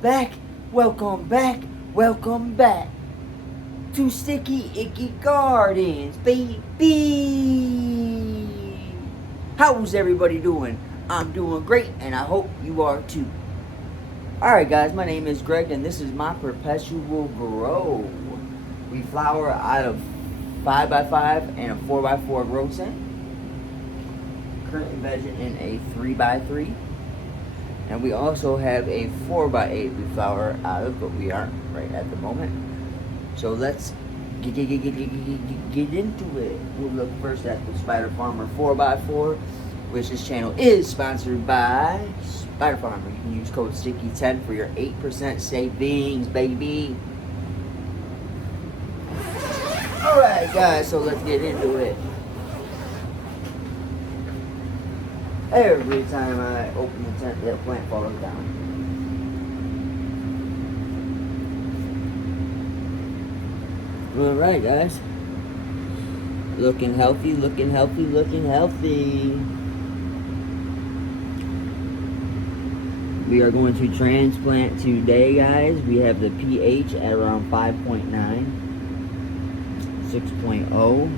back, welcome back, welcome back to Sticky Icky Gardens, baby. How's everybody doing? I'm doing great, and I hope you are too. Alright guys, my name is Greg, and this is my perpetual grow. We flower out of 5x5 and a 4x4 grow tent. Currently vegging in a 3x3. And we also have a 4x8 we flower out of, but we aren't right at the moment. So let's get into it. We'll look first at the Spider Farmer 4x4, which this channel is sponsored by Spider Farmer. You can use code STICKY10 for your 8% savings, baby. Alright guys, so let's get into it. Every time I open the tent, the plant falls down. Alright guys. Looking healthy, looking healthy, looking healthy. We are going to transplant today, guys. We have the pH at around 5.9, 6.0.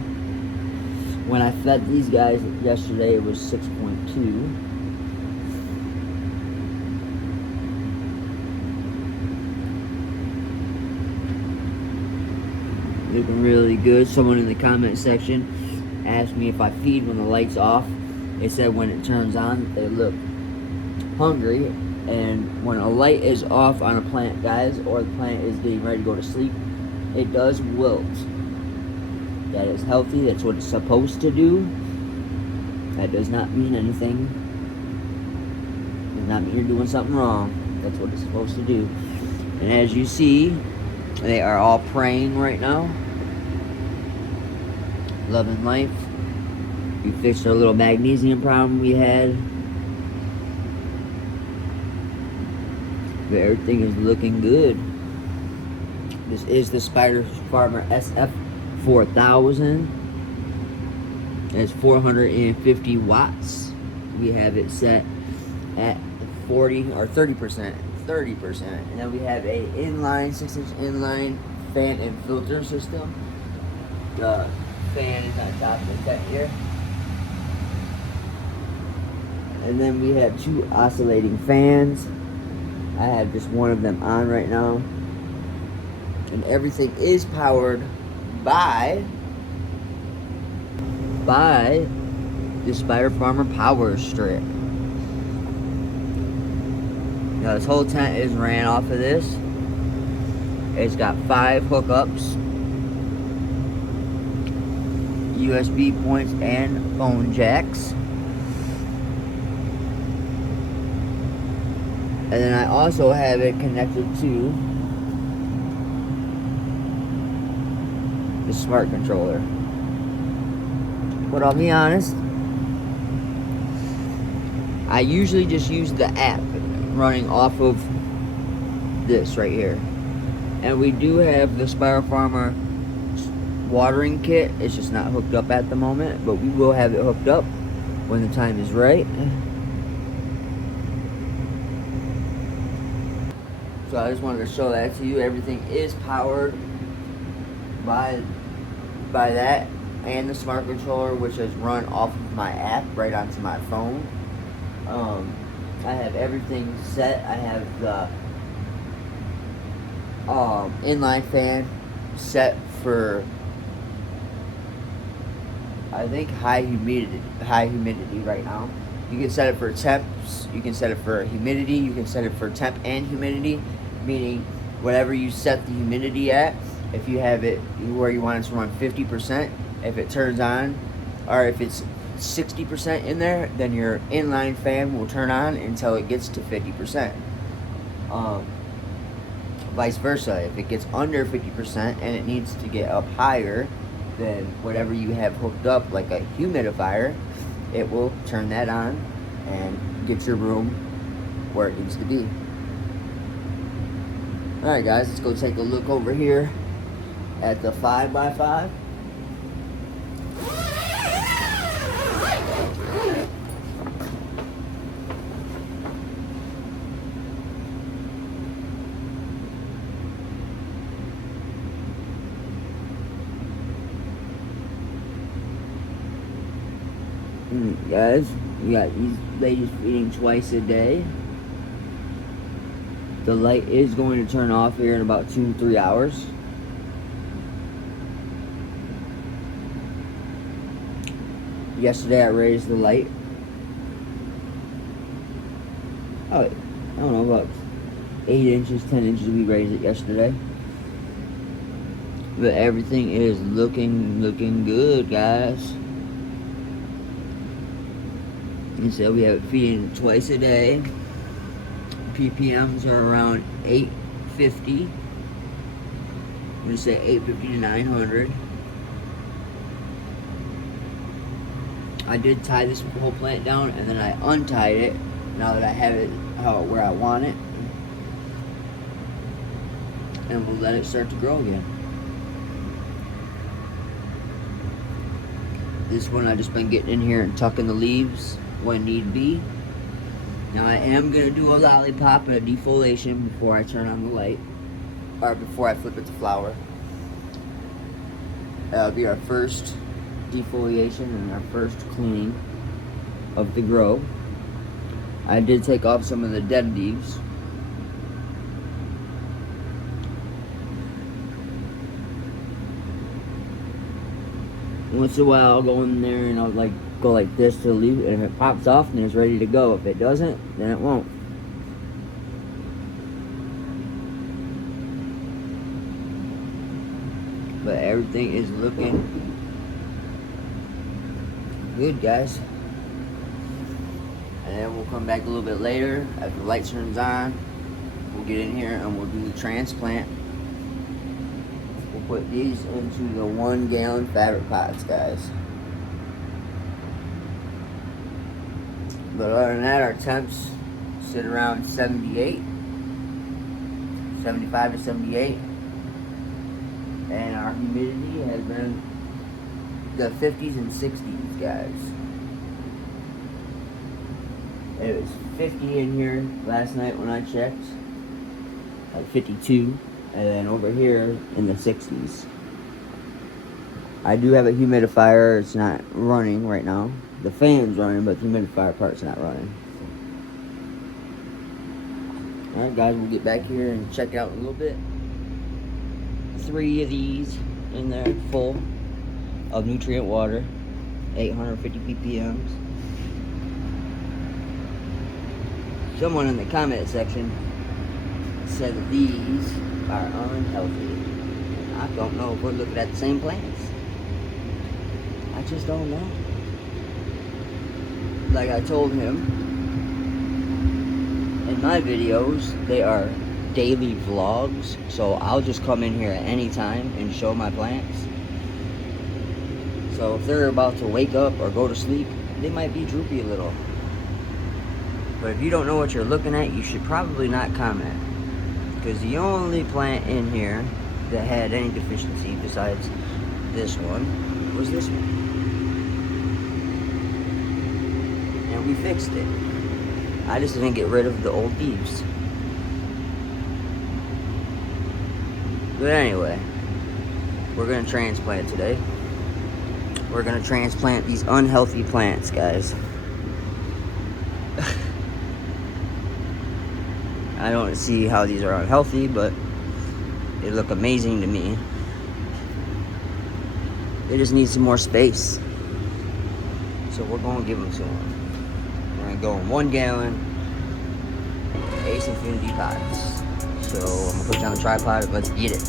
When I fed these guys yesterday, it was 6.2. Looking really good. Someone in the comment section asked me if I feed when the light's off. They said when it turns on, they look hungry. And when a light is off on a plant, guys, or the plant is getting ready to go to sleep, it does wilt. That is healthy. That's what it's supposed to do. That does not mean anything. Does not mean you're doing something wrong. That's what it's supposed to do. And as you see, they are all praying right now. Loving life. We fixed our little magnesium problem we had. But everything is looking good. This is the Spider Farmer SF4000. It's 450 watts. We have it set at 40 or 30%. 30%. And then we have a inline 6-inch inline fan and filter system. The fan is on top of the tent here. And then we have two oscillating fans. I have just one of them on right now. And everything is powered by the Spider Farmer power strip. Now this whole tent is ran off of this. It's got 5 hookups, USB points, and phone jacks. And then I also have it connected to the smart controller. But I'll be honest, I usually just use the app running off of this right here. And we do have the Spider Farmer watering kit. It's just not hooked up at the moment, but we will have it hooked up when the time is right. So I just wanted to show that to you. Everything is powered by that and the smart controller, which is run off of my app right onto my phone. I have everything set. I have the inline fan set for, I think, high humidity right now. You can set it for temps, you can set it for humidity, you can set it for temp and humidity, meaning whatever you set the humidity at, if you have it where you want it to run 50%, if it turns on, or if it's 60% in there, then your inline fan will turn on until it gets to 50%. Vice versa, if it gets under 50% and it needs to get up higher, then whatever you have hooked up, like a humidifier, it will turn that on and get your room where it needs to be. Alright guys, let's go take a look over here at the 5x5. Guys, we got these ladies feeding twice a day. The light is going to turn off here in about 2-3 hours. Yesterday I raised the light. Oh, I don't know, about 8 inches, 10 inches we raised it yesterday. But everything is looking good, guys. And so we have it feeding twice a day. PPMs are around 850. I'm gonna say 850 to 900. I did tie this whole plant down and then I untied it now that I have it where I want it. And we'll let it start to grow again. This one I just been getting in here and tucking the leaves when need be. Now I am going to do a lollipop and a defoliation before I turn on the light. Or before I flip it to flower. That'll be our first defoliation and our first cleaning of the grow. I did take off some of the dead leaves. Once in a while I'll go in there and I'll go like this to the leaf, and if it pops off then it's ready to go. If it doesn't, then it won't. But everything is looking good, guys. And then we'll come back a little bit later after the light turns on. We'll get in here and we'll do the transplant. We'll put these into the 1-gallon fabric pots, guys. But other than that, our temps sit around 75 to 78. And our humidity has been the 50s and 60s, guys. It was 50 in here last night when I checked, like 52, and then over here in the 60s. I do have a humidifier. It's not running right now. The fan's running, but the humidifier part's not running. Alright guys, we'll get back here and check it out in a little bit. 3 of these in there full of nutrient water, 850 ppms. Someone in the comment section said that these are unhealthy. I don't know if we're looking at the same plants. I just don't know. Like I told him in my videos, they are daily vlogs, so I'll just come in here at any time and show my plants. So if they're about to wake up or go to sleep, they might be droopy a little. But if you don't know what you're looking at, you should probably not comment. Because the only plant in here that had any deficiency besides this one was this one. And we fixed it. I just didn't get rid of the old leaves. But anyway, we're going to transplant today. We're going to transplant these unhealthy plants, guys. I don't see how these are unhealthy, but they look amazing to me. They just need some more space. So we're going to give them to them. We're going to go in 1 gallon AC5 pots. So I'm going to put you on the tripod and let's get it.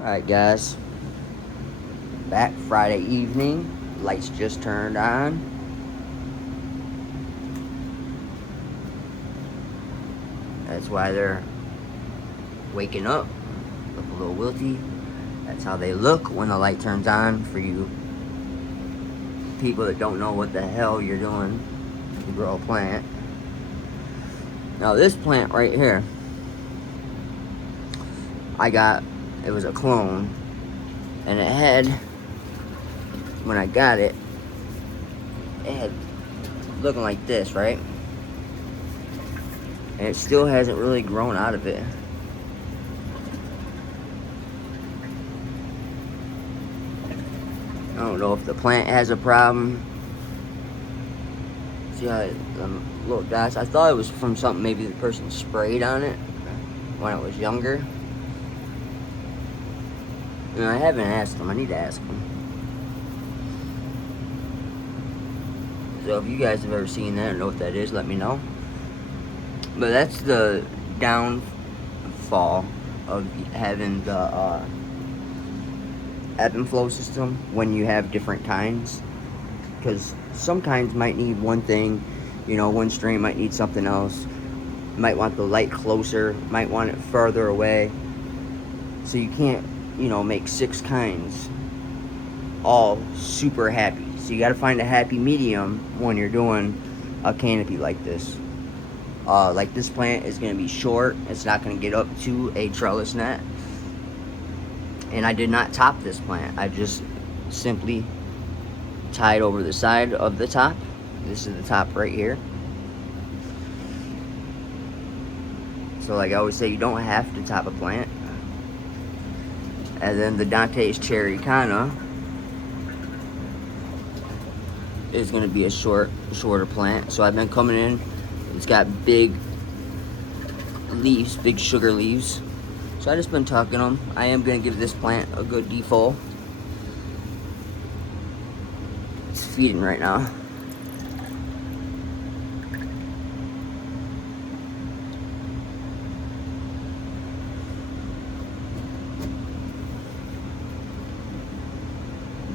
Alright guys, back Friday evening, lights just turned on. That's why they're waking up, look a little wilty. That's how they look when the light turns on, for you people that don't know what the hell you're doing to grow a plant. Now this plant right here, it was a clone, and it had, when I got it, it had looking like this, right? And it still hasn't really grown out of it. I don't know if the plant has a problem. See how little dots? I thought it was from something maybe the person sprayed on it when it was younger. You know, I haven't asked them. I need to ask them. So if you guys have ever seen that or know what that is, let me know. But that's the downfall of having the ebb and flow system when you have different kinds. Because some kinds might need one thing, you know, one strain might need something else. Might want the light closer, might want it further away. So you can't, you know, make 6 kinds all super happy. So you got to find a happy medium when you're doing a canopy like this. Like this plant is going to be short. It's not going to get up to a trellis net. And I did not top this plant. I just simply tied over the side of the top. This is the top right here. So like I always say, you don't have to top a plant. And then the Dante's Cherry Cana is going to be a shorter plant. So I've been coming in. It's got big leaves, big sugar leaves. So I just been tucking them. I am going to give this plant a good defoliate. It's feeding right now.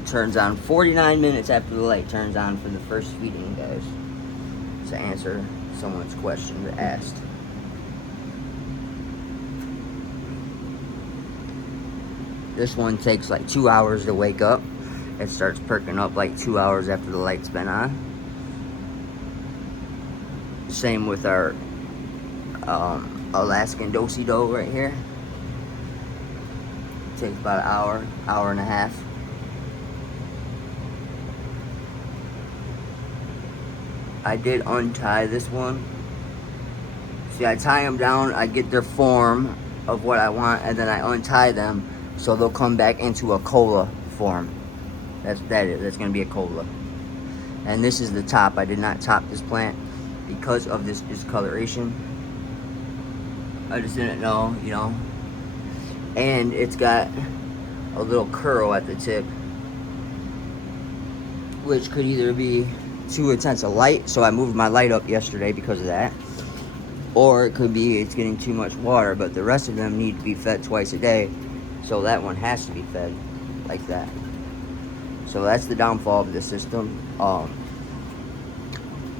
Turns on 49 minutes after the light turns on for the first feeding, guys. To answer someone's question that asked. This one takes like 2 hours to wake up. It starts perking up like 2 hours after the light's been on. Same with our Alaskan Do-si-do right here. It takes about an hour and a half. I did untie this one. See, I tie them down, I get their form of what I want, and then I untie them so they'll come back into a cola form. That's gonna be a cola. And this is the top. I did not top this plant because of this discoloration. I just didn't know, you know. And it's got a little curl at the tip, which could either be too intense a light, so I moved my light up yesterday because of that, or it could be it's getting too much water. But the rest of them need to be fed twice a day, so that one has to be fed like that. So that's the downfall of the system. And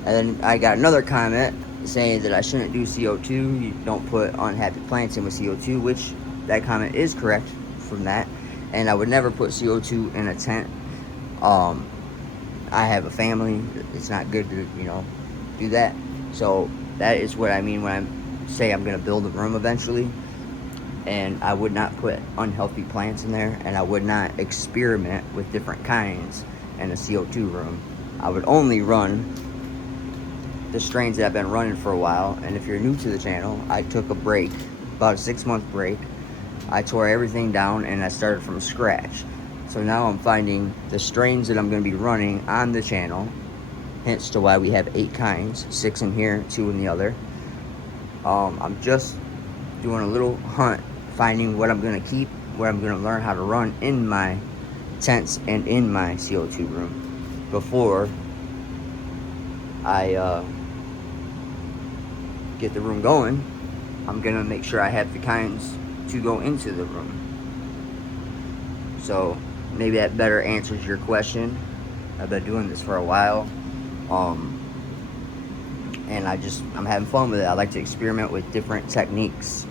then I got another comment saying that I shouldn't do CO2. You don't put unhappy plants in with CO2, which that comment is correct from that. And I would never put CO2 in a tent. I have a family. It's not good to, you know, do that. So that is what I mean when I say I'm going to build a room eventually. And I would not put unhealthy plants in there, and I would not experiment with different kinds in a CO2 room. I would only run the strains that I've been running for a while. And if you're new to the channel, I took a break, about a 6-month break. I tore everything down and I started from scratch. So now I'm finding the strains that I'm going to be running on the channel, hence to why we have 8 kinds, 6 in here, 2 in the other. I'm just doing a little hunt, finding what I'm going to keep, what I'm going to learn how to run in my tents and in my CO2 room before I get the room going. I'm going to make sure I have the kinds to go into the room. So maybe that better answers your question. I've been doing this for a while. And I'm having fun with it. I like to experiment with different techniques,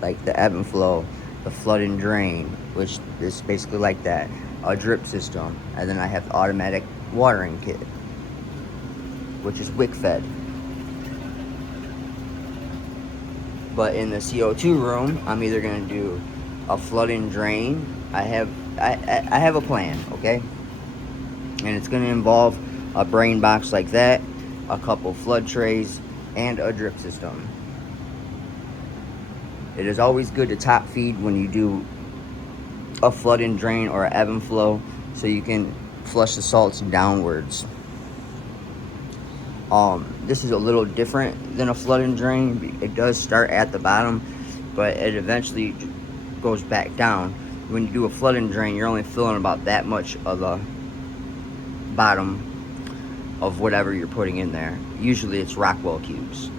like the ebb and flow, the flood and drain, which is basically like that, a drip system, and then I have the automatic watering kit, which is wick fed. But in the CO2 room, I'm either gonna do a flood and drain. I have a plan, okay? And it's gonna involve a brain box like that, a couple flood trays, and a drip system. It is always good to top feed when you do a flood and drain or an ebb and flow, so you can flush the salts downwards. This is a little different than a flood and drain. It does start at the bottom, but it eventually goes back down. When you do a flood and drain, you're only filling about that much of the bottom of whatever you're putting in there. Usually it's Rockwell cubes.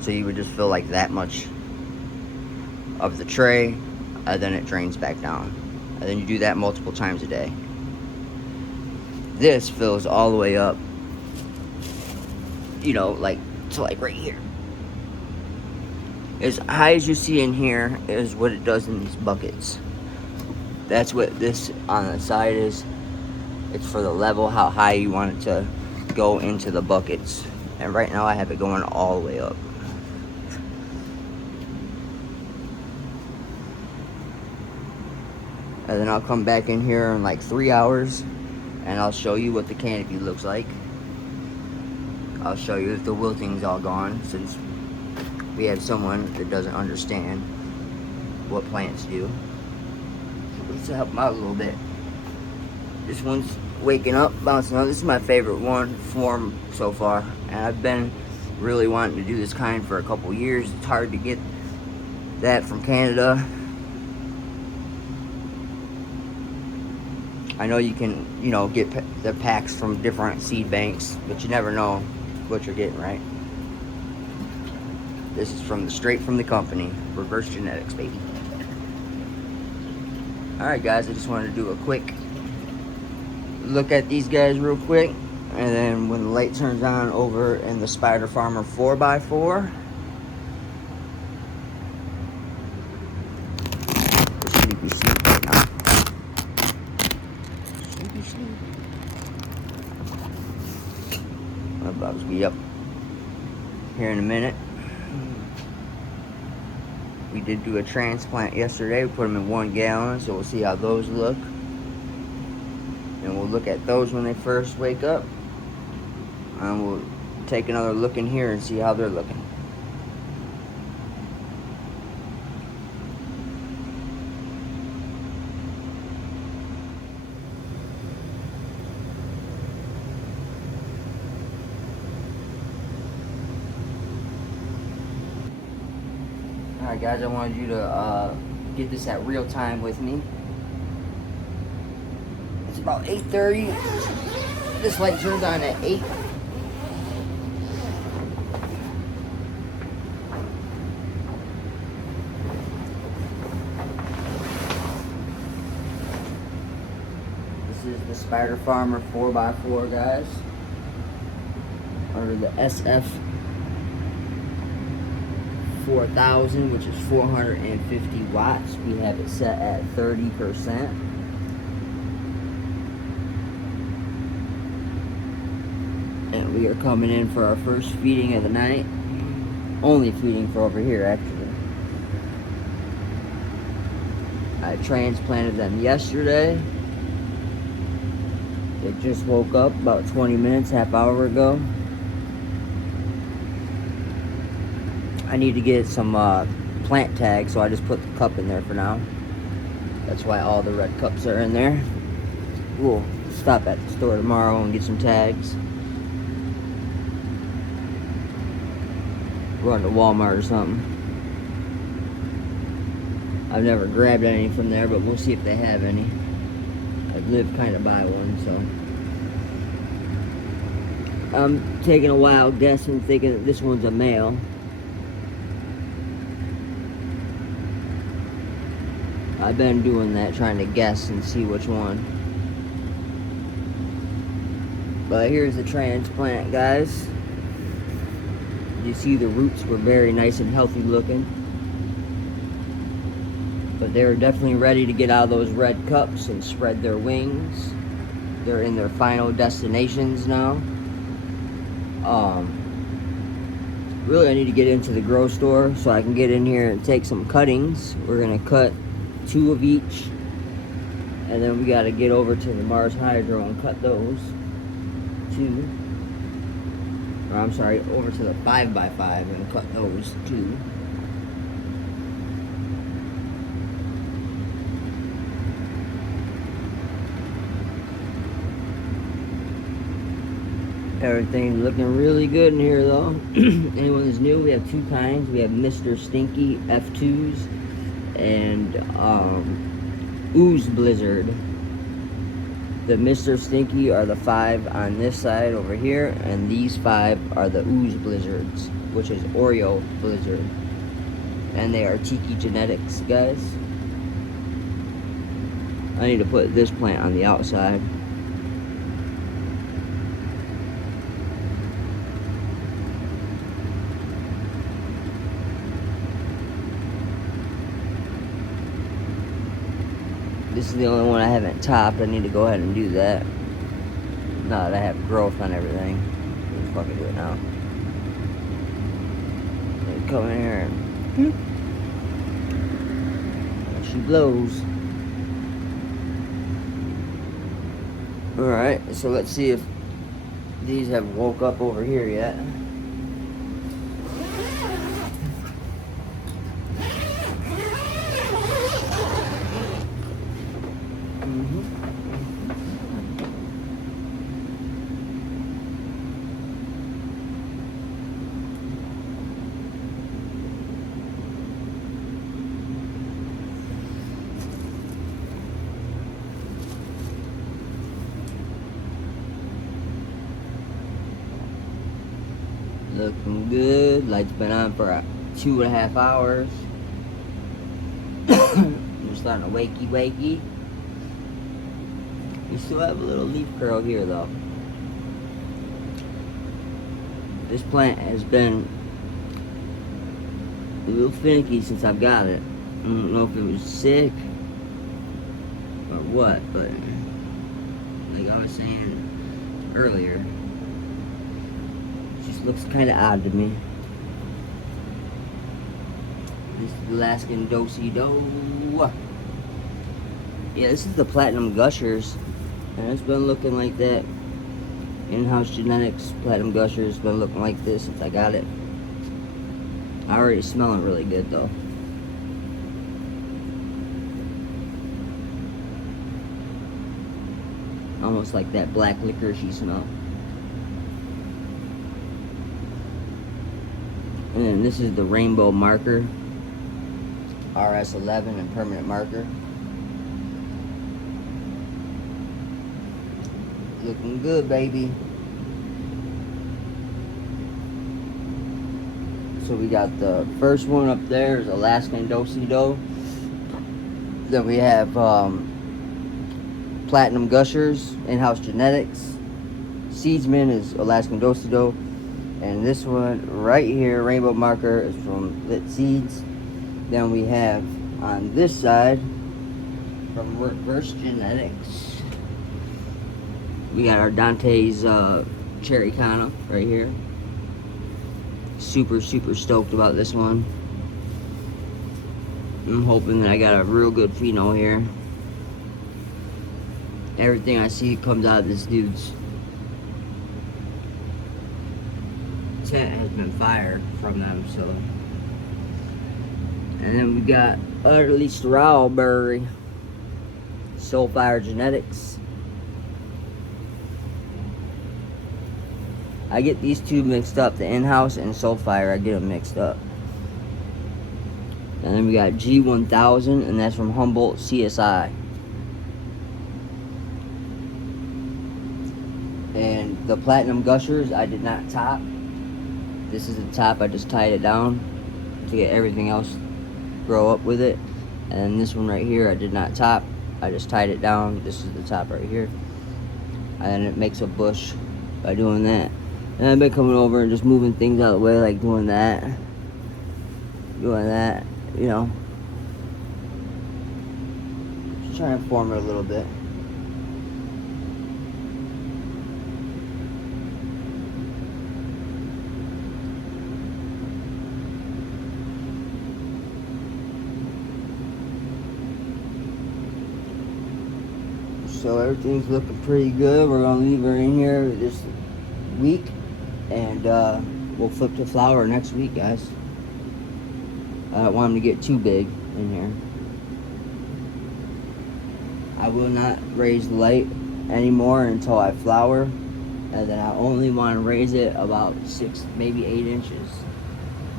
So you would just fill like that much of the tray, and then it drains back down. And then you do that multiple times a day. This fills all the way up, you know, like to like right here. As high as you see in here is what it does in these buckets. That's what this on the side is. It's for the level, how high you want it to go into the buckets. And right now I have it going all the way up. And then I'll come back in here in like 3 hours and I'll show you what the canopy looks like. I'll show you if the wilting's all gone, since we have someone that doesn't understand what plants do. Let's help them out a little bit. This one's waking up, bouncing up. This is my favorite one form so far, and I've been really wanting to do this kind for a couple years. It's hard to get that from Canada. I know you can, you know, get the packs from different seed banks, but you never know what you're getting, right? This is straight from the company. Reverse genetics, baby. Alright guys, I just wanted to do a quick look at these guys real quick, and then when the light turns on over in the Spider Farmer 4x4, sleepy sleep right now. Sleepy sleep. My bugs be up here in a minute. We did do a transplant yesterday. We put them in 1 gallon, so we'll see how those look. And we'll look at those when they first wake up. And we'll take another look in here and see how they're looking. Alright guys, I wanted you to get this at real time with me. It's about 8:30. This light turns on at 8. This is the Spider Farmer 4x4, guys. Or the SF 4000, which is 450 watts. We have it set at 30%. And we are coming in for our first feeding of the night. Only feeding for over here, actually. I transplanted them yesterday. They just woke up about 20 minutes, half hour ago. I need to get some plant tags, so I just put the cup in there for now. That's why all the red cups are in there. We'll stop at the store tomorrow and get some tags. Run to Walmart or something. I've never grabbed any from there, but we'll see if they have any. I live kind of by one, so. I'm taking a wild guess and thinking that this one's a male. I've been doing that, trying to guess and see which one. But here's the transplant, guys. You see the roots were very nice and healthy looking. But they're definitely ready to get out of those red cups and spread their wings. They're in their final destinations now. Really, I need to get into the grow store so I can get in here and take some cuttings. We're gonna cut 2 of each, and then we gotta get over to the Mars Hydro and cut those 2. Or I'm sorry, over to the 5x5 and cut those 2. Everything's looking really good in here though. Anyone that's new, we have 2 kinds. We have Mr. Stinky F2s and Ooze Blizzard. The Mr. Stinky are the 5 on this side over here, and these 5 are the Ooze Blizzards, which is Oreo Blizzard. And they are Tiki Genetics, guys. I need to put this plant on the outside. This is the only one I haven't topped. I need to go ahead and do that. Now that I have growth on everything. Let's fucking do it now. Come in here and she blows. Alright, so let's see if these have woke up over here yet. Looking good. Light's been on for 2.5 hours. We're starting to wakey. We still have a little leaf curl here though. This plant has been a little finicky since I've got it. I don't know if it was sick or what, but like I was saying earlier, looks kind of odd to me. This is the Alaskan Do-Si-Do. Yeah, this is the Platinum Gushers, and it's been looking like that. In-house genetics Platinum Gushers been looking like this since I got it. I already smell it really good though. Almost like that black licoricey smell. And then this is the Rainbow Marker, RS11 and permanent marker. Looking good, baby. So we got the first one up there is Alaskan Do-Si-Do. Then we have Platinum Gushers, in-house genetics. Seedsman is Alaskan Do-Si-Do. And this one right here, Rainbow Marker, is from Lit Seeds. Then we have on this side from Reverse Genetics, we got our Dante's Cherry Kana right here. Super stoked about this one. I'm hoping that I got a real good pheno here. Everything I see comes out of this dude's tent has been fire from them, so. And then we got Utterly Strawberry, Soulfire Genetics. I get these two mixed up, the in-house and Soulfire, I get them mixed up. And then we got G1000, and that's from Humboldt CSI. And the Platinum Gushers I did not top. This is the top, I just tied it down to get everything else grow up with it. And this one right here, I did not top. I just tied it down. This is the top right here. And it makes a bush by doing that. And I've been coming over and just moving things out of the way, like doing that. Doing that, you know. Just trying to form it a little bit. So everything's looking pretty good. We're gonna leave her in here this week, and we'll flip to flower next week, guys. I don't want them to get too big in here. I will not raise the light anymore until I flower, and then I only want to raise it about 6, maybe 8 inches.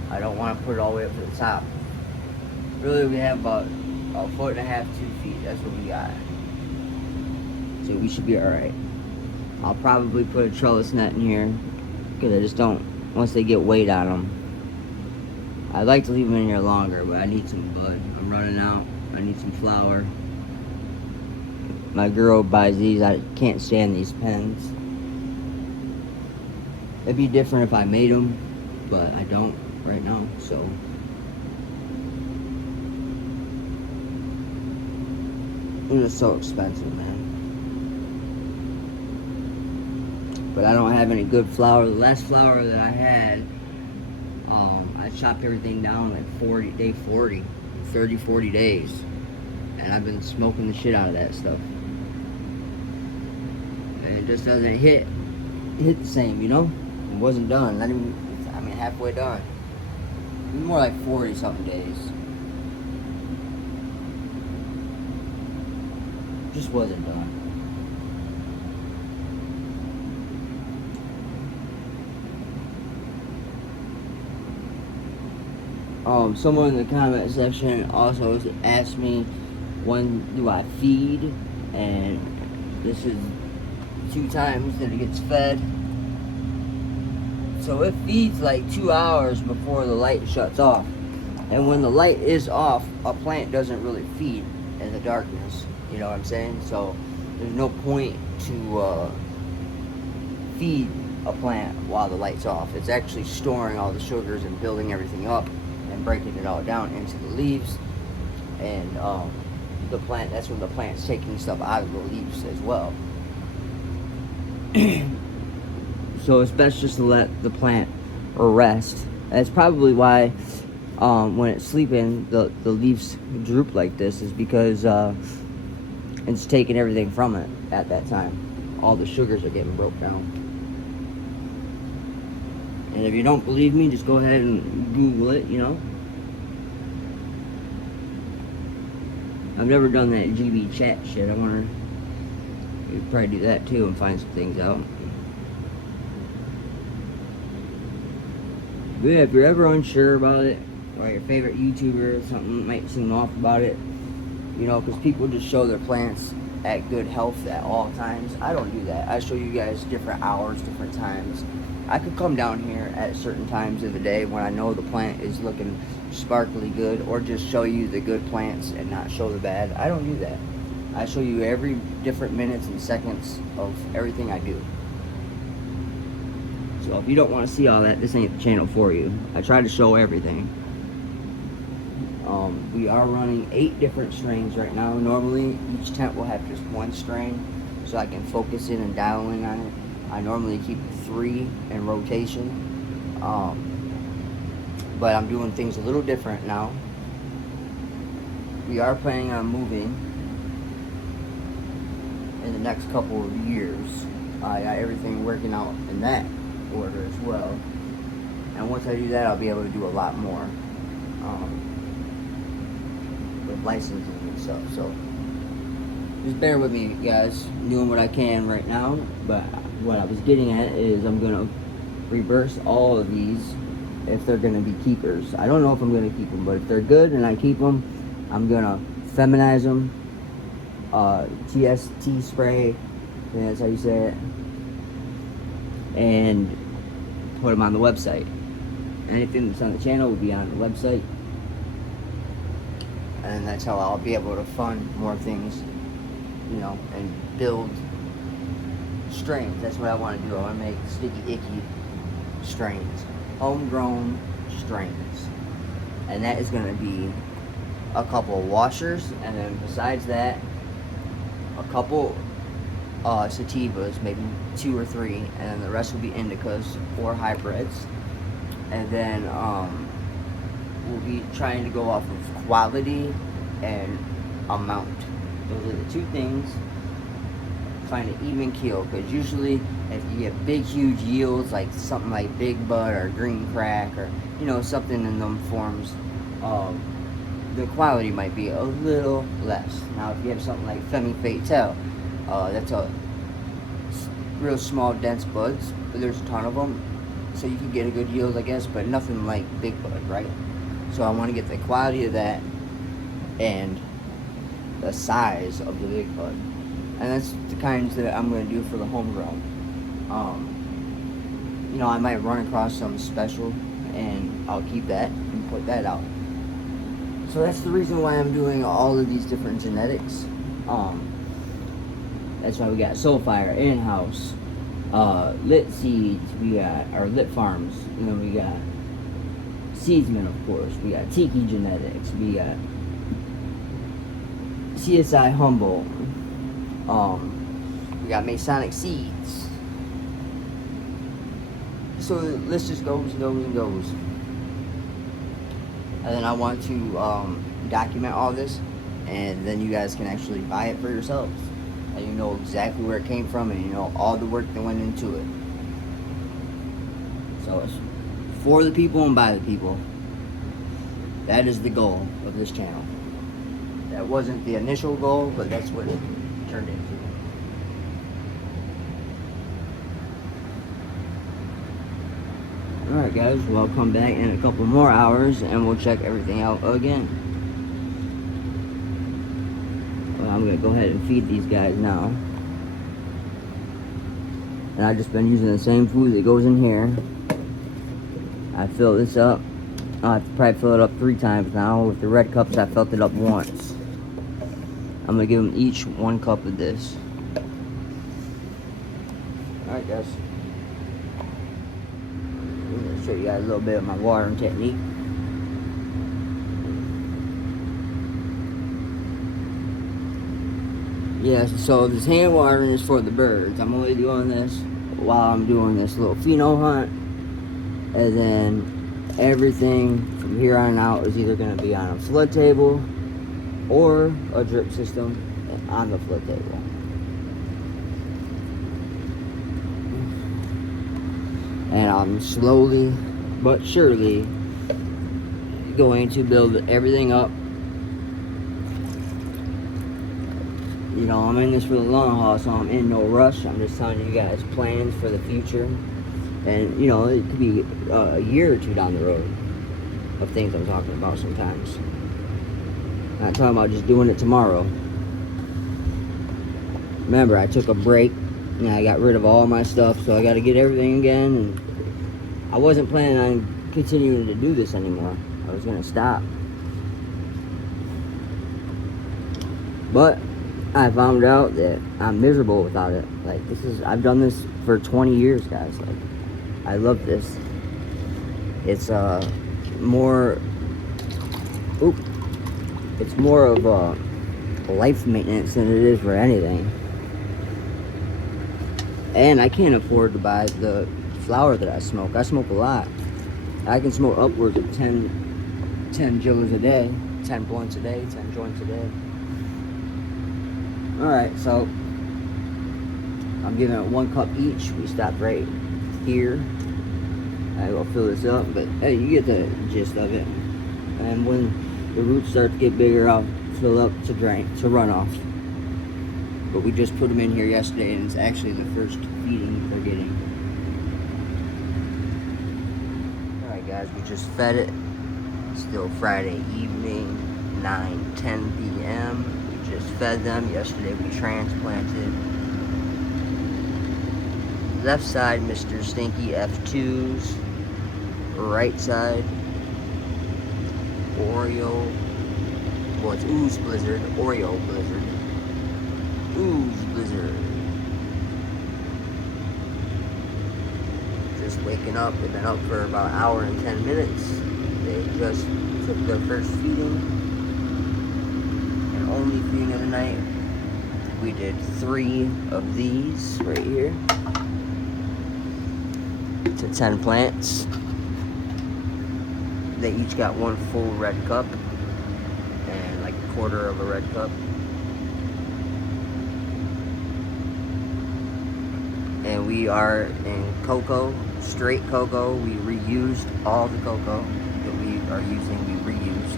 I don't want to put it all the way up to the top. Really, we have about a 1.5 to 2 feet. That's what we got. So we should be alright. I'll probably put a trellis net in here, because I just don't, once they get weight on them. I'd like to leave them in here longer, but I need some bud. I'm running out. I need some flower. My girl buys these. I can't stand these pens. It'd be different if I made them, but I don't right now, so. They're just so expensive, man. But I don't have any good flour. The last flour that I had, I chopped everything down like 40, 30, 40 days. And I've been smoking the shit out of that stuff. And it just doesn't hit the same, you know? It wasn't done. Not even, I mean, halfway done. More like 40 something days. Just wasn't done. Someone in the comment section also asked me, when do I feed? And this is 2 times that it gets fed. So it feeds like 2 hours before the light shuts off. And when the light is off, a plant doesn't really feed in the darkness. You know what I'm saying? So there's no point to feed a plant while the light's off. It's actually storing all the sugars and building everything up and breaking it all down into the leaves. And the plant, that's when the plant's taking stuff out of the leaves as well. So it's best just to let the plant rest. That's probably why when it's sleeping, the leaves droop like this, is because it's taking everything from it at that time. All the sugars are getting broke down. And if you don't believe me, just go ahead and Google it, you know. I've never done that GB chat shit. I wonder, you could probably do that too and find some things out. But yeah, if you're ever unsure about it, or your favorite YouTuber or something might seem off about it, you know, because people just show their plants at good health at all times. I don't do that. I show you guys different hours, different times. I could come down here at certain times of the day when I know the plant is looking sparkly good, or just show you the good plants and not show the bad. I don't do that. I show you every different minutes and seconds of everything I do. So if you don't want to see all that, this ain't the channel for you. I try to show everything. We are running 8 different strains right now. Normally each tent will have just 1 strain, so I can focus in and dial in on it. I normally keep 3 in rotation, but I'm doing things a little different now. We are planning on moving in the next couple of years. I got everything working out in that order as well, and once I do that, I'll be able to do a lot more with licensing and stuff. So just bear with me, guys. I'm doing what I can right now, but what I was getting at is I'm gonna reverse all of these if they're gonna be keepers. I don't know if I'm gonna keep them, but if they're good and I keep them, I'm gonna feminize them. TST spray, I think that's how you say it, and put them on the website. Anything that's on the channel will be on the website. and that's how I'll be able to fund more things, you know, and build strains. That's what I want to do. I want to make sticky icky strains, homegrown strains, and that is going to be a couple of washers, and then besides that, a couple sativas, maybe 2 or 3, and then the rest will be indicas or hybrids. And then we'll be trying to go off of quality and amount. Those are the 2 things. Find an even keel, because usually if you get big huge yields like something like Big Bud or Green Crack, or you know, something in them forms, the quality might be a little less. Now if you have something like Femme Fatale, that's a real small dense buds, but there's a ton of them, so you can get a good yield, I guess, but nothing like Big Bud, right? So I want to get the quality of that and the size of the Big Bud, and that's the kinds that I'm going to do for the homegrown. You know, I might run across something special, and I'll keep that and put that out. So that's the reason why I'm doing all of these different genetics. That's why we got Soulfire in-house, Lit Seeds, we got our Lit Farms, and then we got Seedsman, of course. We got Tiki Genetics, we got CSI Humboldt, we got Masonic Seeds. So the list just goes and goes and goes. And then I want to document all this, and then you guys can actually buy it for yourselves. And you know exactly where it came from, and you know all the work that went into it. So it's for the people and by the people. That is the goal of this channel. That wasn't the initial goal, but that's what it turned into. Alright guys, well I'll come back in a couple more hours and we'll check everything out again. Well, I'm going to go ahead and feed these guys now. And I've just been using the same food that goes in here. I fill this up. I have to probably fill it up 3 times now. With the red cups, I filled it up once. I'm going to give them each 1 cup of this. Alright guys. Show you guys a little bit of my watering technique. Yeah, so this hand watering is for the birds. I'm only doing this while I'm doing this little pheno hunt, and then everything from here on out is either going to be on a flood table or a drip system on the flood table. And I'm slowly but surely going to build everything up. You know, I'm in this for the long haul, so I'm in no rush. I'm just telling you guys plans for the future. And, you know, it could be a year or 2 down the road of things I'm talking about sometimes. I'm not talking about just doing it tomorrow. Remember, I took a break and I got rid of all my stuff, so I got to get everything again. And I wasn't planning on continuing to do this anymore. I was going to stop. But I found out that I'm miserable without it. Like, I've done this for 20 years, guys. Like, I love this. It's more of a life maintenance than it is for anything. And I can't afford to buy the flower that I smoke. I smoke a lot. I can smoke upwards of 10 jillers a day, 10 blunts a day, 10 joints a day. Alright, so I'm giving it 1 cup each. We stopped right here. I will fill this up, but hey, you get the gist of it. And when the roots start to get bigger, I'll fill up to run off. But we just put them in here yesterday, and it's actually the first feeding they're getting. Alright guys, we just fed it. Still Friday evening, 9:10 p.m. We just fed them. Yesterday we transplanted. Left side, Mr. Stinky F2s. Right side, Oreo Well, it's Ooze Blizzard, Oreo Blizzard. Ooze Blizzard. Just waking up. They've been up for about an hour and 10 minutes. They just took their first feeding. And only feeding of the night. We did 3 of these right here. To 10 plants. They each got 1 full red cup. And like a quarter of a red cup. And we are in cocoa, straight cocoa. We reused all the cocoa that we are using, we reused.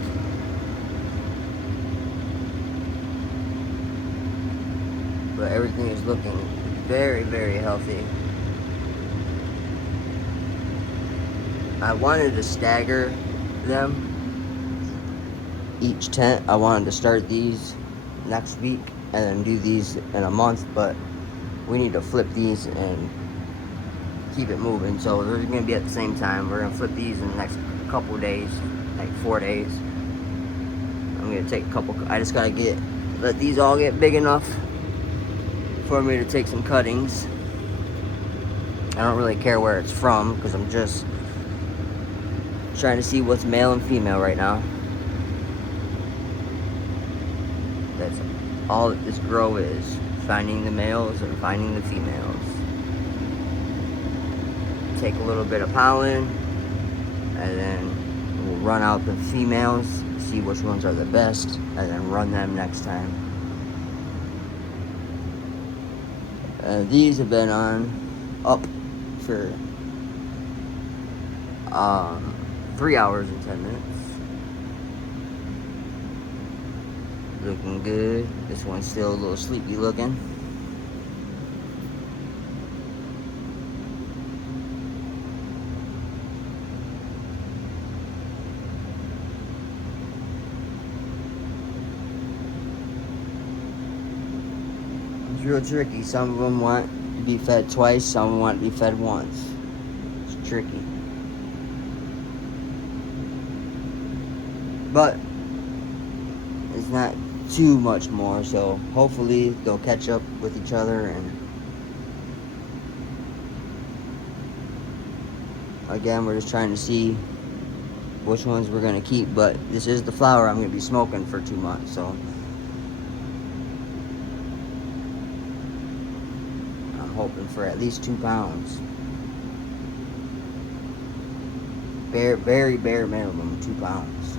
But everything is looking very, very healthy. I wanted to stagger them. Each tent, I wanted to start these next week and then do these in a month, but we need to flip these and keep it moving. So they're going to be at the same time. We're going to flip these in the next couple of days, like 4 days. I'm going to take a couple, I just got to let these all get big enough for me to take some cuttings. I don't really care where it's from because I'm just trying to see what's male and female right now. That's all that this grow is. Finding the males and finding the females. Take a little bit of pollen and then we'll run out the females, see which ones are the best, and then run them next time. These have been up for 3 hours and 10 minutes. Looking good. This one's still a little sleepy looking. It's real tricky. Some of them want to be fed twice, some of them want to be fed once. It's tricky. But it's not too much more, so hopefully they'll catch up with each other. And again, we're just trying to see which ones we're going to keep, but this is the flower I'm going to be smoking for 2 months, so I'm hoping for at least 2 pounds. Very bare minimum 2 pounds.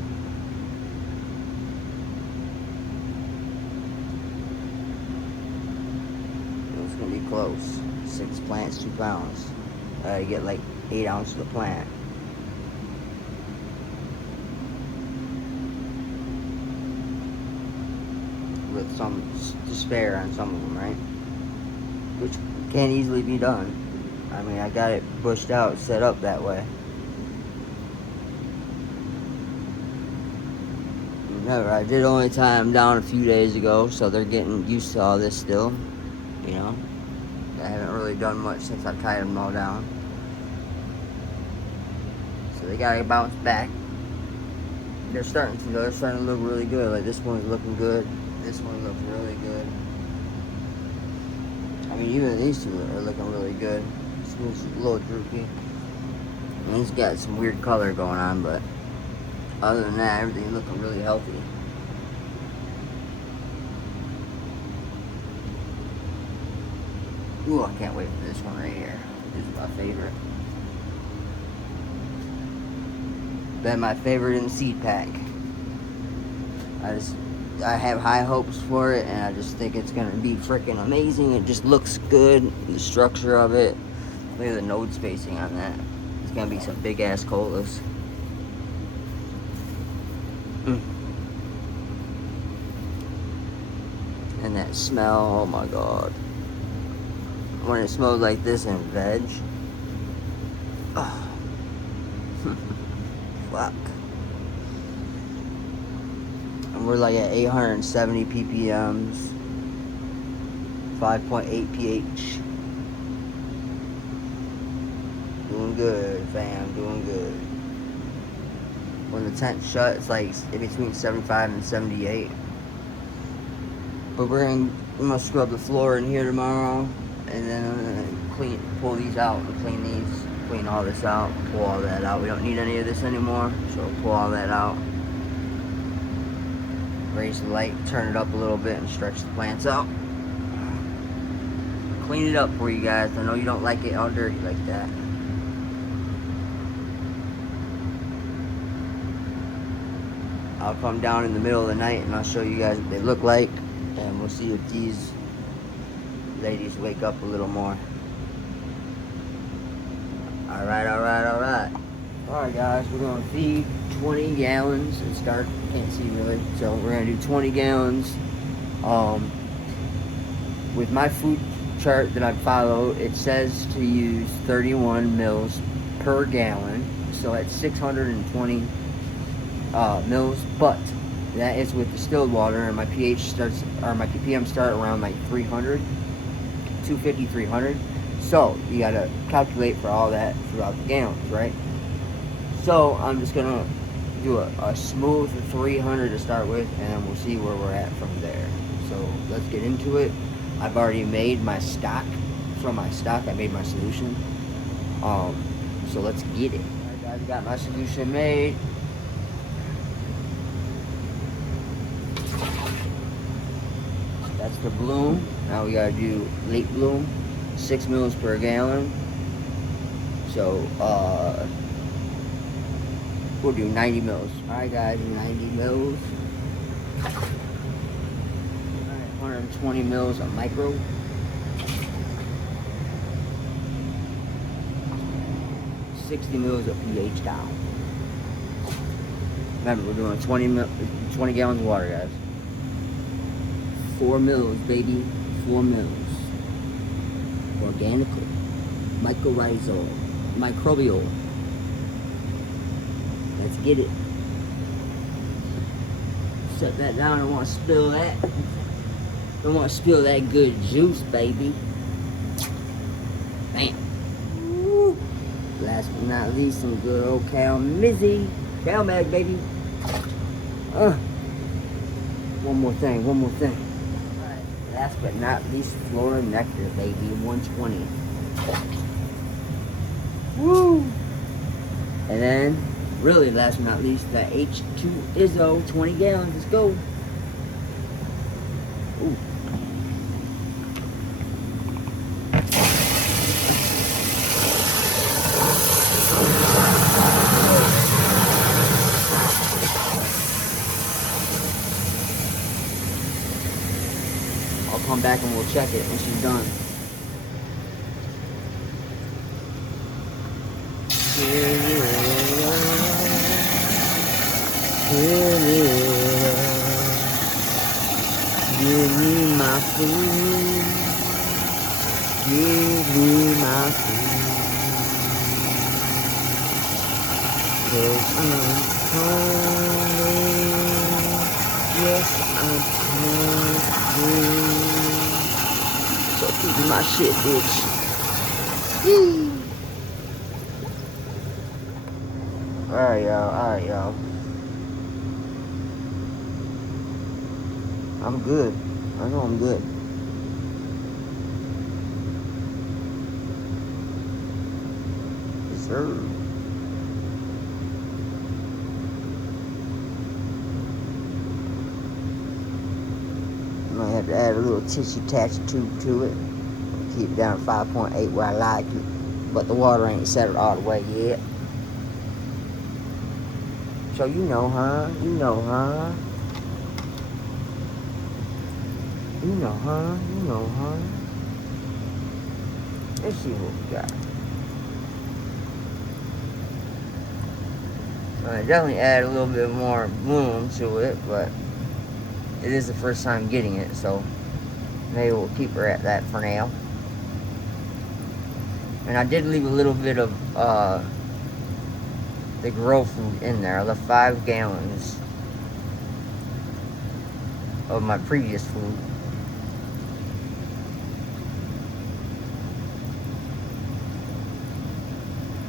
Be close. 6 plants, 2 pounds. You get like 8 ounces a plant. With some to spare on some of them, right? Which can easily be done. I mean, I got it bushed out, set up that way. Remember, I did only tie them down a few days ago, so they're getting used to all this still, you know. I haven't really done much since I've tied them all down. So they gotta bounce back. They're starting to look really good. Like this one's looking good. This one looks really good. I mean, even these two are looking really good. This one's a little droopy. And he's got some weird color going on, but other than that, everything's looking really healthy. Ooh, I can't wait for this one right here. This is my favorite. Been my favorite in the seed pack. I have high hopes for it, and I just think it's gonna be freaking amazing. It just looks good. The structure of it. Look at the node spacing on that. It's gonna be some big ass colas. And that smell, oh my god. When it smells like this in veg. Oh. Fuck. And we're like at 870 ppms. 5.8 pH. Doing good, fam. Doing good. When the tent's shut, it's like in between 75 and 78. But I'm gonna scrub the floor in here tomorrow, and then I'm gonna pull these out and clean these, clean all this out, pull all that out. We don't need any of this anymore, so pull all that out. Raise the light, turn it up a little bit, and stretch the plants out. Clean it up for you guys. I know you don't like it all dirty like that. I'll come down in the middle of the night and I'll show you guys what they look like, and we'll see if these ladies wake up a little more. Alright guys, we're gonna feed 20 gallons and start, can't see really, so we're gonna do 20 gallons. With my food chart that I follow, it says to use 31 mils per gallon, so at 620 mils, but that is with distilled water, and my pH starts, or my ppm start around like 300, 250, 300. So you gotta calculate for all that throughout the gallons, right? So I'm just gonna do a smooth 300 to start with, and then we'll see where we're at from there. So let's get into it. I've already made my stock. From my stock, I made my solution. So let's get it. Alright guys, got my solution made. That's the bloom. Now we gotta do late bloom, 6 mils per gallon. So we'll do 90 mils. Alright guys, 90 mils. Alright, 120 mils of micro. $60 mils of pH down. Remember, we're doing 20 gallons of water, guys. 4 mils, baby. 4 mils. Organical. Mycorrhizal. Microbial. Let's get it. Set that down. I don't want to spill that. Don't want to spill that good juice, baby. Bam. Woo. Last but not least, some good old Cal Mizzy. Cal Mag, baby. One more thing. Alright. Last but not least, Flora Nectar, baby. 120. Woo. And then, really last but not least, the H2 Izzo, 20 gallons. Let's go. Ooh. I'll come back and we'll check it when she's done. Give me my food. Give me my food. 'Cause I'm hungry. Yes, I'm hungry. So keep my shit, bitch. Alright, y'all. I'm good. I know I'm good. Yes, sir. Might have to add a little tissue attach tube to it. Keep it down at 5.8 where I like it. But the water ain't settled all the way yet. So you know, huh? You know, huh? Let's see what we got. I definitely add a little bit more bloom to it, but it is the first time getting it, so maybe we'll keep her at that for now. And I did leave a little bit of the grow food in there. I left 5 gallons of my previous food.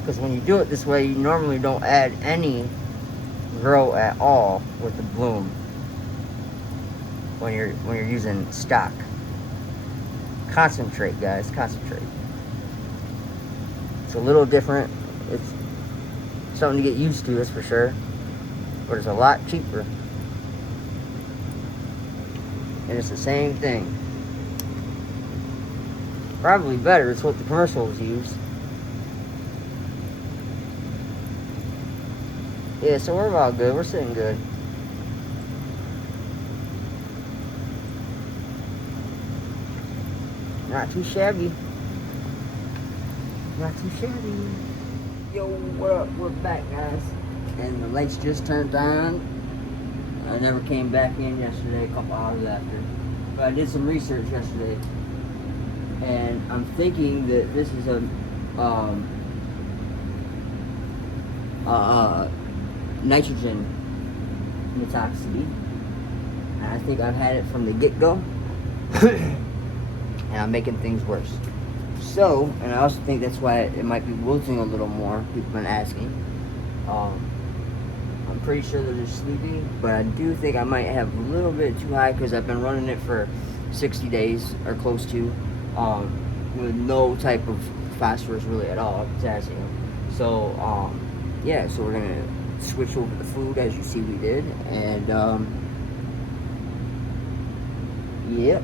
Because when you do it this way, you normally don't add any grow at all with the bloom when you're using stock. Concentrate, guys, concentrate. It's a little different. It's something to get used to, that's for sure. But it's a lot cheaper. And it's the same thing. Probably better. It's what the commercials use. Yeah, so we're about good. We're sitting good. Not too shabby. Not too shabby. Yo, what up? We're back, guys. And the lights just turned on. I never came back in yesterday, a couple hours after. But I did some research yesterday. And I'm thinking that this is a nitrogen metoxicity. And I think I've had it from the get-go. And I'm making things worse. So, and I also think that's why it might be wilting a little more. People have been asking. I'm pretty sure they're just sleeping, but I do think I might have a little bit too high because I've been running it for 60 days or close to, with no type of phosphorus really at all, potassium. So, yeah, so we're gonna switch over the food as you see we did, and yep.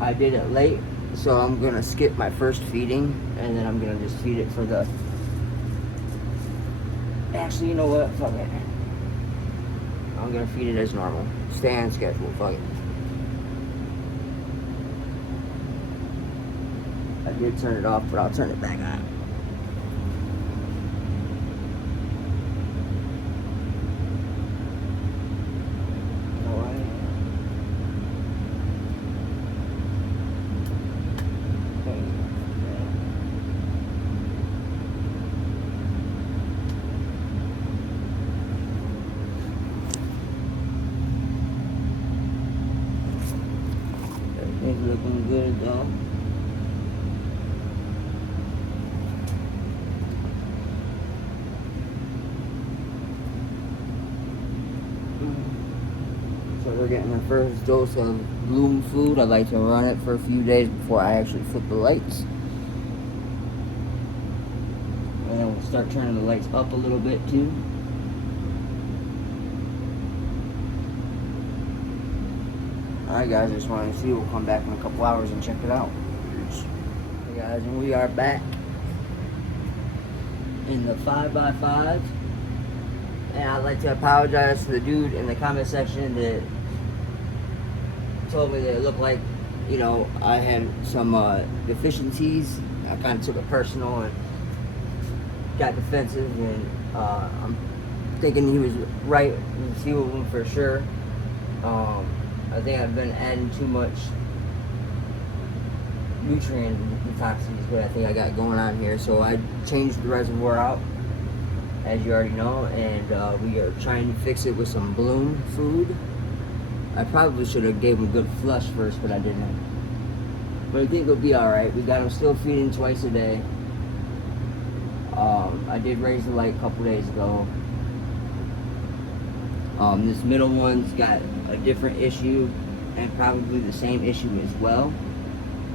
I did it late, so I'm gonna skip my first feeding, and then I'm gonna just feed it for the. Actually, you know what? Fuck it. I'm gonna feed it as normal. Stay on schedule. Fuck it. I did turn it off, but I'll turn it back on. Everything's looking good though. So we're getting our first dose of bloom food. I like to run it for a few days before I actually flip the lights. And then we'll start turning the lights up a little bit too. Alright guys, I just wanted to see. We'll come back in a couple hours and check it out. Hey guys, and we are back in the 5x5. And I'd like to apologize to the dude in the comment section that told me that it looked like, you know, I had some deficiencies. I kind of took it personal and got defensive, and I'm thinking he was right in a few of them for sure. I think I've been adding too much nutrient detoxes, what I think I got going on here. So I changed the reservoir out, as you already know, and we are trying to fix it with some bloom food. I probably should have gave them a good flush first, but I didn't. But I think it'll be alright. We got them still feeding twice a day. I did raise the light a couple days ago. This middle one's got a different issue and probably the same issue as well,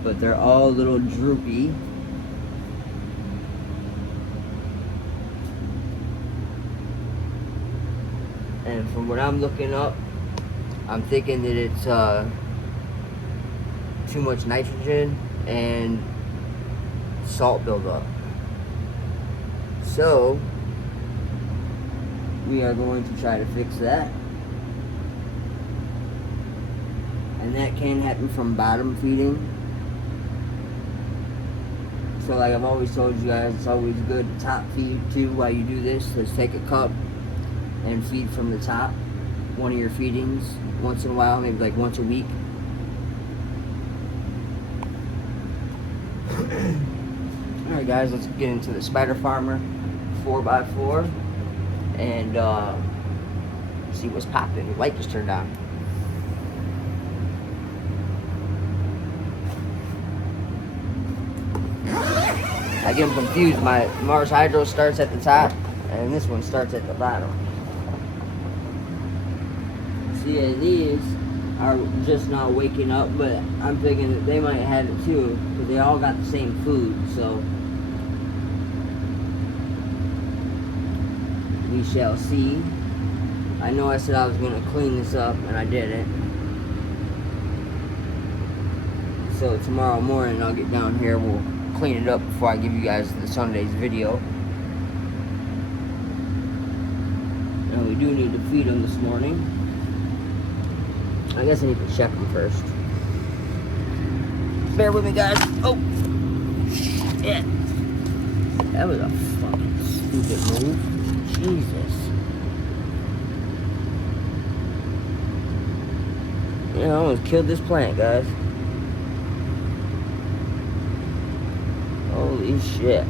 but they're all a little droopy. And from what I'm looking up, I'm thinking that it's too much nitrogen and salt buildup. So we are going to try to fix that. And that can happen from bottom feeding. So like I've always told you guys, it's always good to top feed too while you do this. Let's take a cup and feed from the top one of your feedings once in a while, maybe like once a week. Alright guys, let's get into the Spider Farmer 4x4 and see what's popping. The light just turned on. I get them confused. My Mars Hydro starts at the top And this one starts at the bottom. See, these are just now waking up, but I'm thinking that they might have it too, because they all got the same food, so we shall see. I know I said I was going to clean this up, and I didn't. So tomorrow morning I'll get down here, we'll clean it up before I give you guys the Sunday's video. And we do need to feed them this morning. I guess I need to check them first. Bear with me, guys. Oh! Shit! That was a fucking stupid move. Jesus. You know, I almost killed this plant, guys. Holy shit.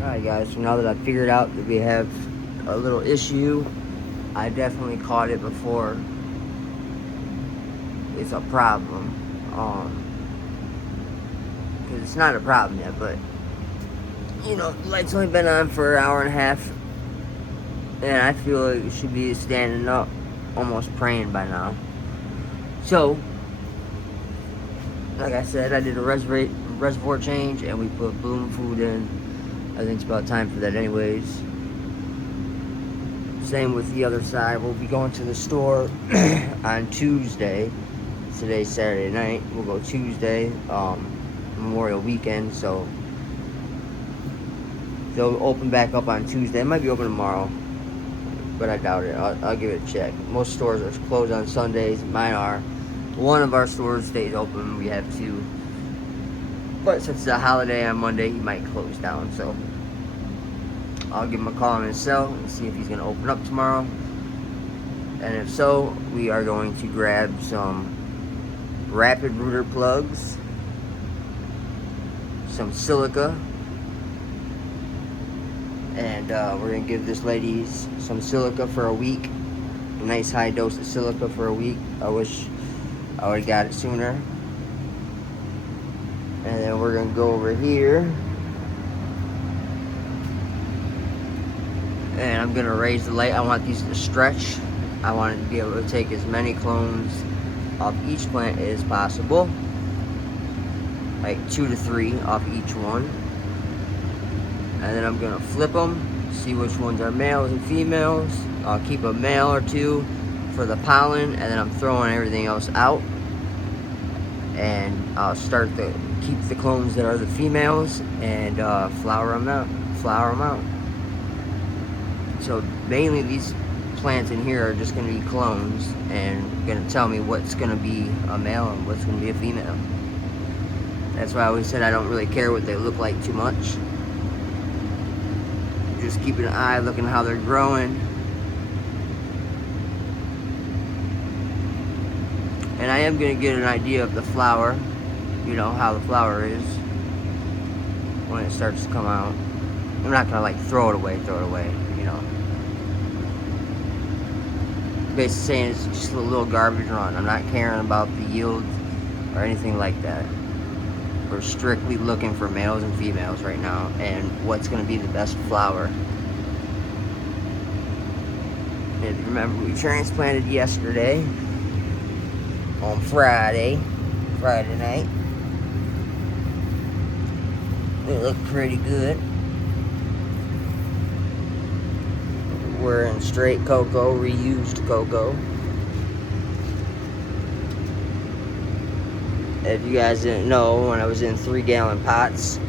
Alright guys, so now that I've figured out that we have a little issue, I definitely caught it before it's a problem. Because it's not a problem yet, but you know, the light's only been on for an hour and a half, and I feel like it should be standing up, almost praying by now. So, like I said, I did a reservoir change, and we put bloom food in. I think it's about time for that anyways. Same with the other side. We'll be going to the store on Tuesday. Today's Saturday night. We'll go Tuesday, Memorial weekend, so they'll open back up on Tuesday. It might be open tomorrow, but I doubt it. I'll give it a check. Most stores are closed on Sundays. Mine are. One of our stores stays open. We have two. But since it's a holiday on Monday, he might close down. So I'll give him a call on his cell and see if he's going to open up tomorrow. And if so, we are going to grab some rapid rooter plugs, some silica, and we're going to give this lady some silica for a week. A nice high dose of silica for a week. I wish I would have got it sooner. And then we're going to go over here. And I'm going to raise the light. I want these to stretch. I want to be able to take as many clones off each plant as possible. Like 2 to 3 off each one. And then I'm going to flip them. See which ones are males and females. I'll keep a male or two for the pollen, and then I'm throwing everything else out, and I'll start to keep the clones that are the females and flower them out. So mainly these plants in here are just going to be clones, and going to tell me what's going to be a male and what's going to be a female. That's why I always said I don't really care what they look like too much. Just keeping an eye, looking how they're growing. And I am going to get an idea of the flower, you know, how the flower is when it starts to come out. I'm not going to like throw it away, you know. Basically saying it's just a little garbage run. I'm not caring about the yield or anything like that. We're strictly looking for males and females right now, and what's going to be the best flower. And remember, we transplanted yesterday. On Friday night. It looked pretty good. We're in straight cocoa, reused cocoa. If you guys didn't know, when I was in 3-gallon pots,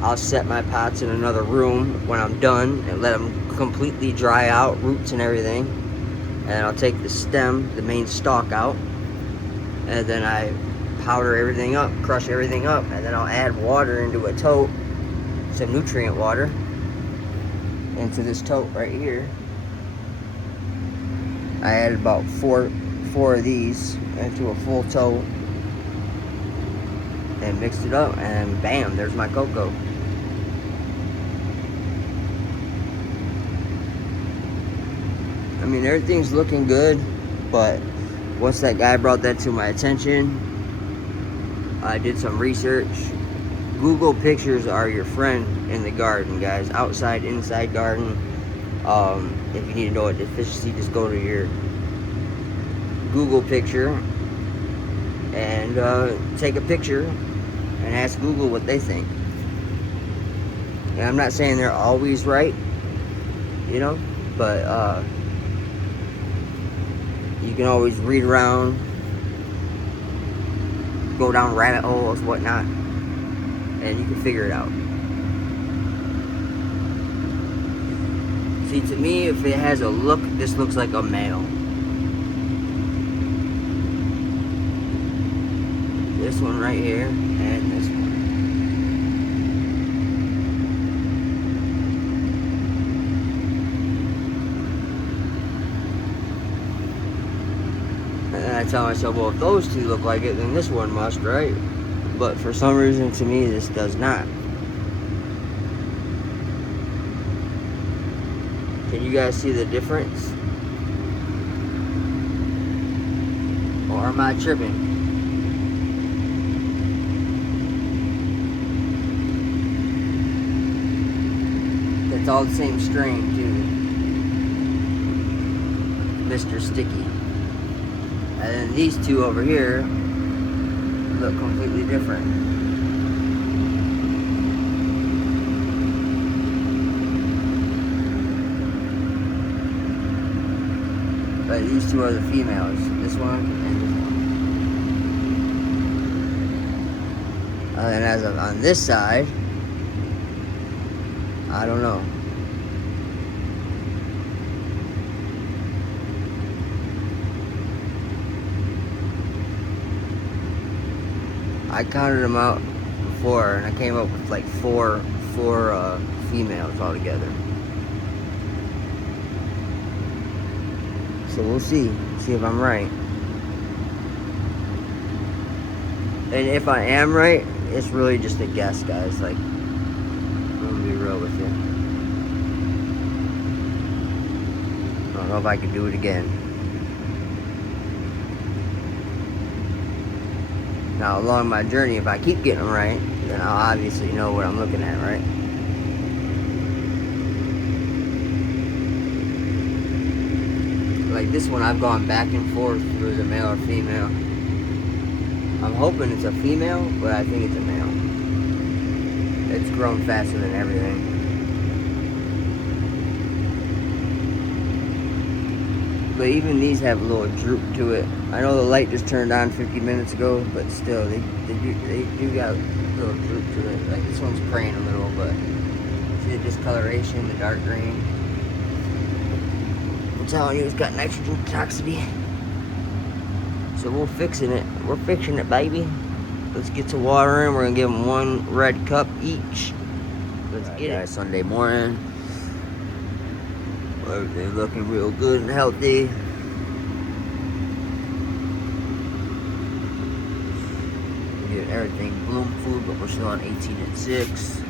I'll set my pots in another room when I'm done and let them completely dry out, roots and everything. And I'll take the stem, the main stalk out. And then I powder everything up, crush everything up, and then I'll add water into a tote, some nutrient water, into this tote right here. I added about four of these into a full tote and mixed it up, and bam, there's my cocoa. I mean, everything's looking good, but once that guy brought that to my attention, I did some research, Google pictures are your friend in the garden, guys. Outside, inside garden. If you need to know what deficiency, just go to your Google picture and take a picture and ask Google what they think. And I'm not saying they're always right, you know, but you can always read around, go down rabbit holes, whatnot, and you can figure it out. See, to me, if it has a look, this looks like a male. This one right here, and this one. And I tell myself, well, if those two look like it, then this one must, right? But for some reason, to me, this does not. Can you guys see the difference? Or am I tripping? It's all the same strain, too. Mr. Sticky. And then these two over here look completely different. But these two are the females. This one and this one. And then as of on this side, I don't know. I counted them out before, and I came up with like four females altogether. So we'll see if I'm right. And if I am right, it's really just a guess, guys. Like, I'm gonna be real with you. I don't know if I can do it again. Now, along my journey, if I keep getting them right, then I'll obviously know what I'm looking at, right? Like this one, I've gone back and forth if it was a male or female. I'm hoping it's a female, but I think it's a male. It's grown faster than everything. But even these have a little droop to it. I know the light just turned on 50 minutes ago, but still, they do got a little droop to it. Like this one's praying a little, but see the discoloration, the dark green. I'm telling you, it's got nitrogen toxicity. So we're fixing it. We're fixing it, baby. Let's get to watering. We're gonna give them one red cup each. Let's get it. Sunday morning. Everything looking real good and healthy. We're getting everything bloom food, but we're still on 18 and 6.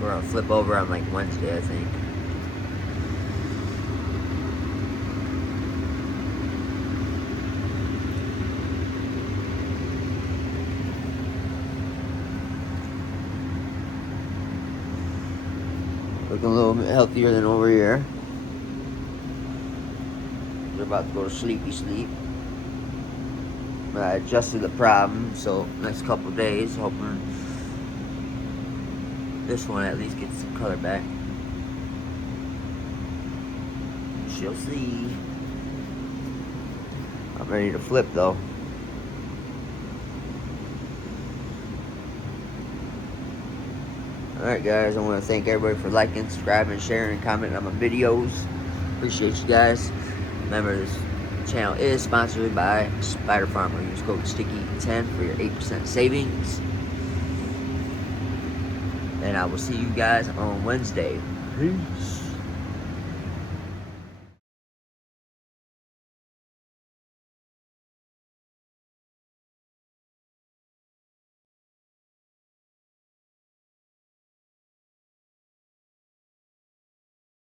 We're gonna flip over on like Wednesday, I think. Looking a little bit healthier than over here. They're about to go to sleepy sleep. But I adjusted the problem, so next couple days, hoping this one at least gets some color back. She'll see. I'm ready to flip though. Alright guys, I want to thank everybody for liking, subscribing, sharing, and commenting on my videos. Appreciate you guys. Remember, this channel is sponsored by Spider Farmer. Use code STICKY10 for your 8% savings. And I will see you guys on Wednesday. Peace.